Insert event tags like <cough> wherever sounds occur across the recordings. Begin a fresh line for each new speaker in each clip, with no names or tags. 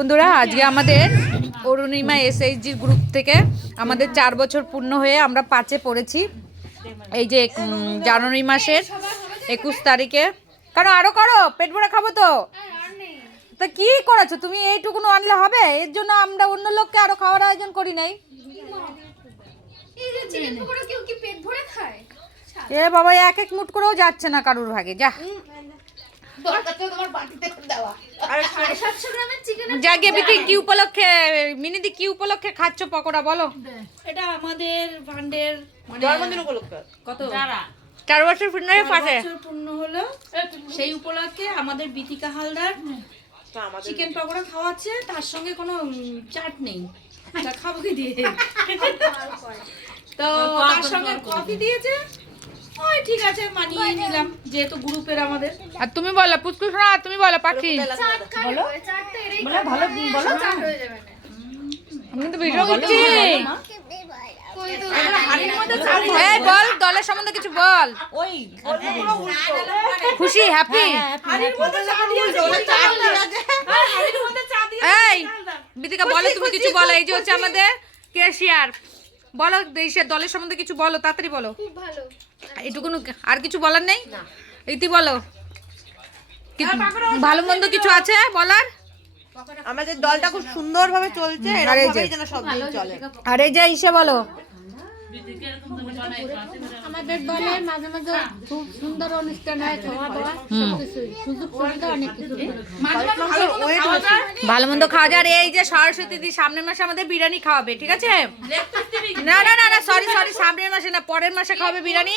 বন্ধুরা আজকে আমাদের অরুণিমা এসএইচজির গ্রুপ থেকে আমাদের চার বছর পূর্ণ হয়ে আমরা পাঁচে পড়েছি। এই যে জানুয়ারি মাসের একুশ তারিখে। কারণ আরও করো পেট ভরে খাব তো। তা কি করেছ? তুমি এইটুকুনো আনলে হবে? এর জন্য আমরা অন্য লোককে আরও খাওয়ার আয়োজন করি নাই। এ বাবা এক এক মুট করেও যাচ্ছে না কারুর ভাগে যা। কি উপলক্ষে মিনিদি কি উপলক্ষে খাচ্ছ পকোড়া বলো।
এটা আমাদের ফান্ডের মানে কত?
চার বছর পূর্ণ হয়ে পাশে।
পূর্ণ হলো। সেই উপলক্ষে আমাদের বিতিকা হালদার চিকেন পকোড়া খাওয়াচ্ছে তার সঙ্গে কোনো চাট নেই। খাব কি দিয়ে? <laughs> তো তার সঙ্গে কফি দিয়েছে। ওই ঠিক আছে মানিয়ে নিলাম যেহেতু গ্রুপের আমাদের।
আর তুমি বলো পুচকু শোনা তুমি বলো পাখি।
হয়,
বলো। ভালো বলো
চাট হয়ে যাবে। না
আমি কিন্তু ভিডিও করছি। এই বল দলের সম্বন্ধে কিছু বল।
ওই
খুশি হ্যাপি
হাড়ির মধ্যে চা দিয়েছে হ্যাঁ, হাড়ির মধ্যে
এই বিদিকা বলো তুমি কিছু বলো এই যে হচ্ছে আমাদের কেশিয়ার। বলো দেশের দলের সম্বন্ধে কিছু বলো তাড়াতাড়ি বলো।
খুব ভালো।
এইটুকুন আর কিছু বলার নেই? ইতি বলো। ভালো মন্দ কিছু আছে বলার?
আমাদের দলটা খুব সুন্দরভাবে চলছে
এই যে- আর এই যে ইসে বলো।
আমাদের দলে মাঝে মাঝে খুব সুন্দর অনুষ্ঠান হয় খাওয়া দাওয়া সুযোগ সুবিধা অনেক কিছু।
ভালো মন্দ খাওয়া যায় এই যে সরস্বতী দি সামনের মাসে আমাদের বিরিয়ানি খাওয়াবে ঠিক আছে? না না না না সরি সরি সামনের মাসে না পরের মাসে খাওয়াবে বিরিয়ানি।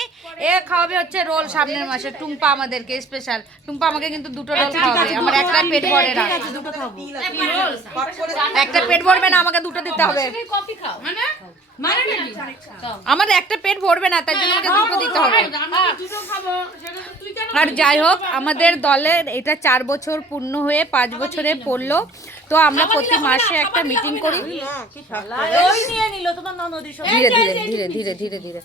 এ খাওয়াবে হচ্ছে রোল সামনের মাসে টুম্পা আমাদেরকে স্পেশাল টুম্পা আমাকে কিন্তু দুটো রোল খাওয়াবে আমার একটা পেট ভরে না। একটা পেট ভরবে না আমাকে দুটো দিতে হবে।
কফি খাও।
আমাদের একটা পেট ভরবে না তাই জন্য আমাকে দুটো দিতে হবে।
আমরা দুটো খাব। সেটা তো তুই কেন
আর যাই হোক আমাদের দলের এটা চার বছর পূর্ণ হয়ে পাঁচ বছরে পড়ল। তো আমরা প্রতি মাসে একটা মিটিং করি। ধীরে ধীরে ধীরে ধীরে ধীরে ধীরে।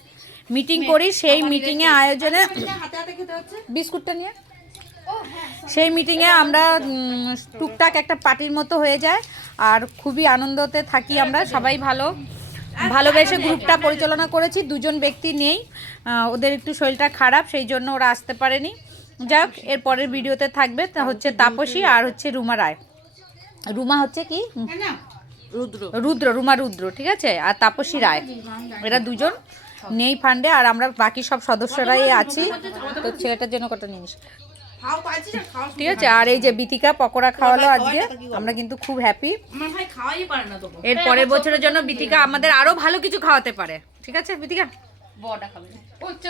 মিটিং করি সেই মিটিং এ আয়োজনে
হাতে হাতে খেতে হচ্ছে?
বিস্কুটটা নিয়ে। সেই মিটিংয়ে আমরা টুকটাক একটা পার্টির মতো হয়ে যায়। আর খুবই আনন্দতে থাকি আমরা সবাই ভালো। ভালোবেসে গ্রুপটা পরিচালনা করেছি দুজন ব্যক্তি নেই। ওদের একটু শরীরটা খারাপ সেই জন্য ওরা আসতে পারেনি। যাক এর পরের ভিডিওতে থাকবে তা হচ্ছে তাপসী আর হচ্ছে রুমা রায়। রুমা হচ্ছে কি?
রুদ্র।
রুদ্র রুমা রুদ্র ঠিক আছে? আর তাপসী রায়। এরা দুজন নেই ফান্ডে আর আমরা বাকি সব সদস্যরাই আছি। তো ছেলেটার জন্য কত নিস? ঠিক আছে আর এই যে বিতিকা পকোড়া খাওয়ালো আজকে আমরা কিন্তু খুব হ্যাপি
আমার ভাই খাওয়াই পারে না তোকে
এর পরের বছরের জন্য বিতিকা আমাদের আরও ভালো কিছু খাওয়াতে পারে। ঠিক আছে বিতিকা?
বড়টা খাবে।